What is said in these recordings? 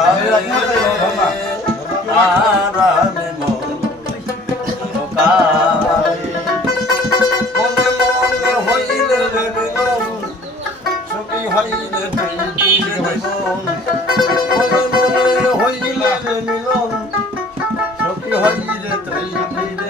ওরা মিলন সখী হইলে তৈরি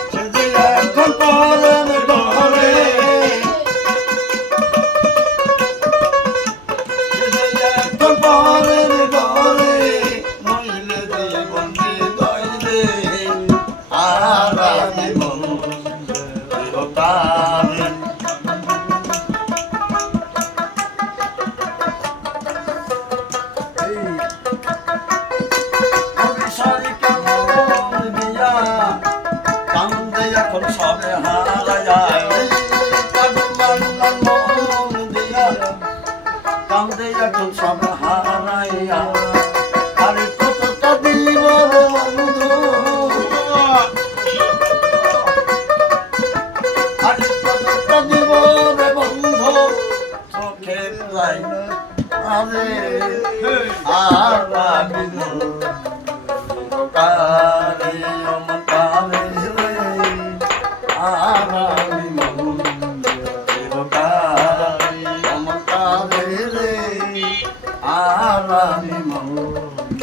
ਸੰਪਾਲਨ ਦਾਰੇ ਸੰਪਾਲਨ এখন সবে মন দিয়া কান্দে এখন সবে হারাইয়া আরে কতটা দিব বন্ধু। আরে কতটা দিব রে বন্ধু। চোখে আরে আর আমি আমি মৌলা